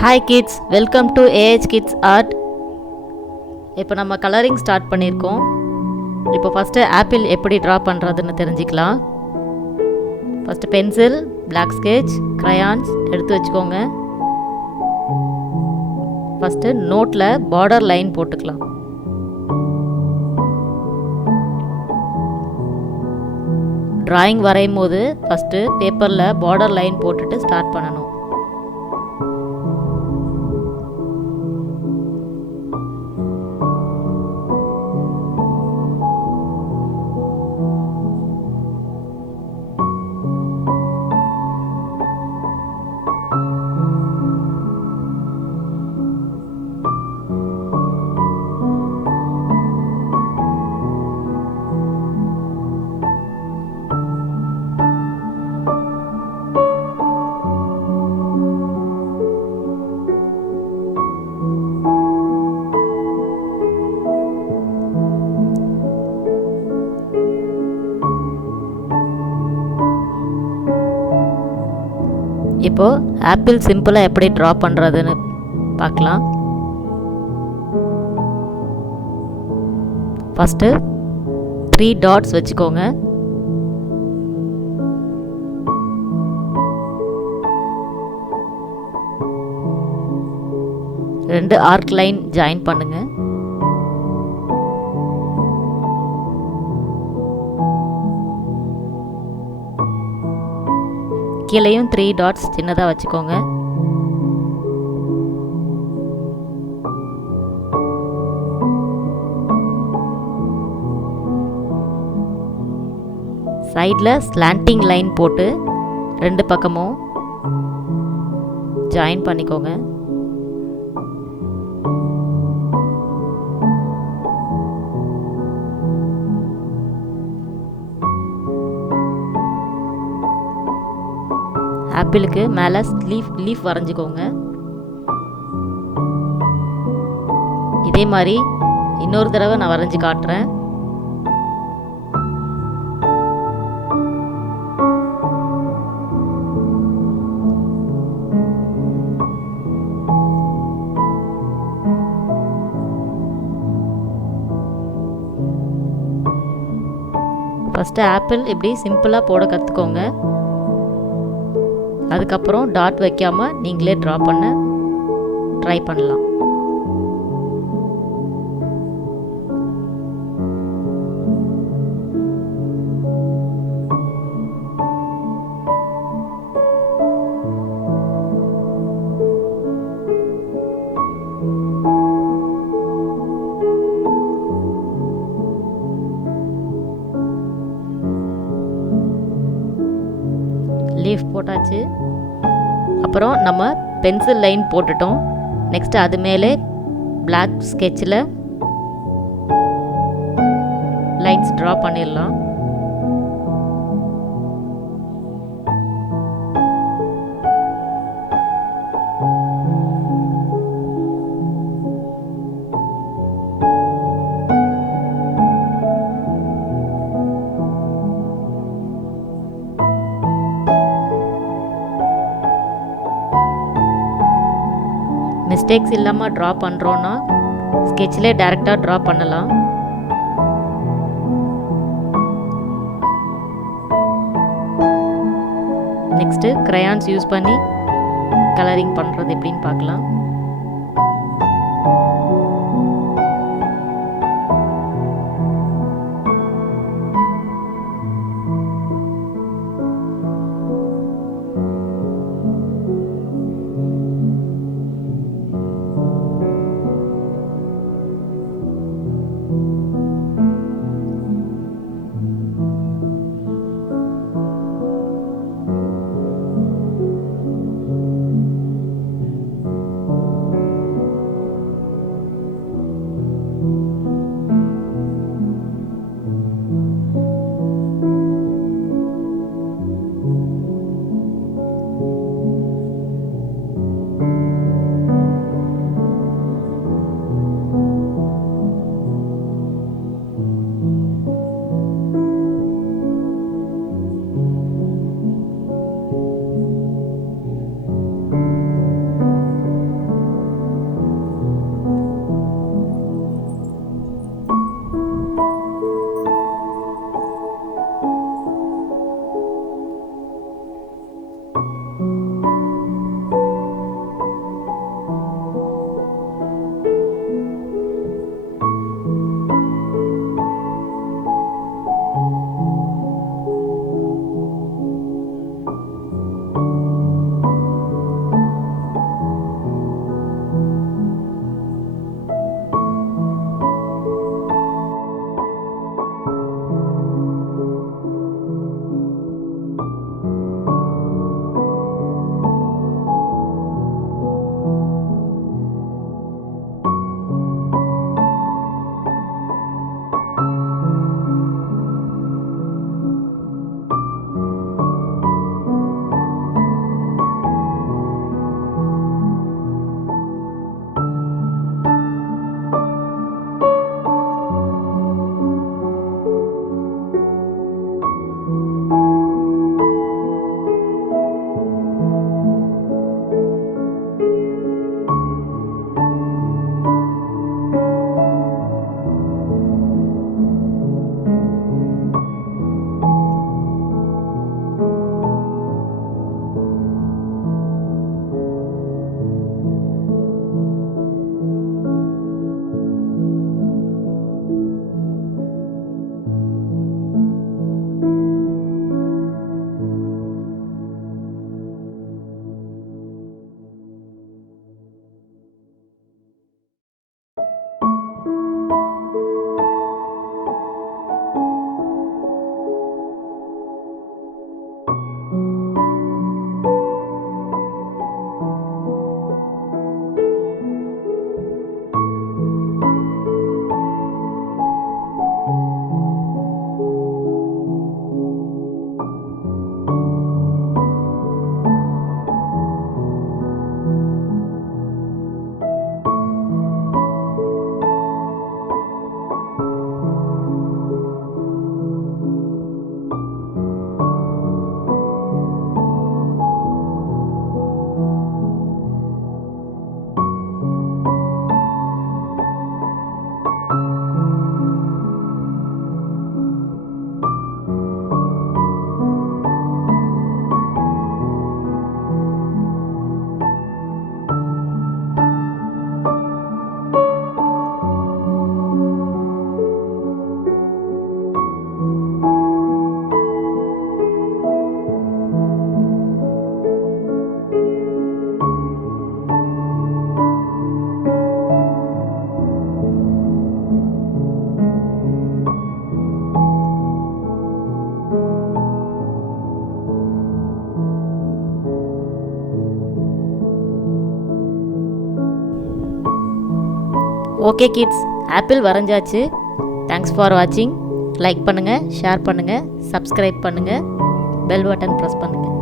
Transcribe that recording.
Hi kids, welcome to AH kids art. இப்போ நம்ம colouring start பண்ணியிருக்கோம். இப்போ ஃபஸ்ட்டு ஆப்பிள் எப்படி ட்ரா பண்ணுறதுன்னு தெரிஞ்சுக்கலாம். First pencil, black sketch, crayons எடுத்து வச்சுக்கோங்க. ஃபஸ்ட்டு நோட்டில் பார்டர் லைன் போட்டுக்கலாம். ட்ராயிங் வரையும் போது ஃபஸ்ட்டு பேப்பரில் பார்டர் லைன் போட்டுட்டு ஸ்டார்ட் பண்ணணும். இப்போது ஆப்பிள் சிம்பிளாக எப்படி ட்ரா பண்ணுறதுன்னு பார்க்கலாம். ஃபஸ்ட்டு 3 டாட்ஸ் வச்சுக்கோங்க. ரெண்டு ஆர்க் லைன் ஜாயின் பண்ணுங்க. கீழேயும் 3 டாட்ஸ் சின்னதாக வச்சுக்கோங்க. சைடில் ஸ்லாண்டிங் லைன் போட்டு ரெண்டு பக்கமும் ஜாயின் பண்ணிக்கோங்க. ஆப்பிளுக்கு மேலே லீஃப் வரைஞ்சிக்கோங்க. இதே மாதிரி இன்னொரு தடவை நான் வரைஞ்சி காட்டுறேன். ஃபஸ்ட்டு ஆப்பிள் இப்படி சிம்பிளாக போட கற்றுக்கோங்க. அதுக்கப்புறம் டாட் வைக்காமல் நீங்களே ட்ரா பண்ண ட்ரை பண்ணலாம். லீஃப் போட்டாச்சு. அப்புறம் நம்ம பென்சில் லைன் போட்டுட்டோம். நெக்ஸ்ட் அது மேலே பிளாக் ஸ்கெட்சில் லைன்ஸ் ட்ரா பண்ணிடலாம். மிஸ்டேக்ஸ் இல்லாமல் ட்ரா பண்ணுறோன்னா ஸ்கெட்சிலே டைரெக்டாக ட்ரா பண்ணலாம். நெக்ஸ்ட்டு க்ரையான்ஸ் யூஸ் பண்ணி கலரிங் பண்ணுறது எப்படின்னு பார்க்கலாம். ஓகே கிட்ஸ், ஆப்பிள் வரைஞ்சாச்சு. தேங்க்ஸ் ஃபார் வாட்சிங். லைக் பண்ணுங்கள், ஷேர் பண்ணுங்கள், சப்ஸ்கிரைப் பண்ணுங்கள், பெல் பட்டன் ப்ரெஸ் பண்ணுங்கள்.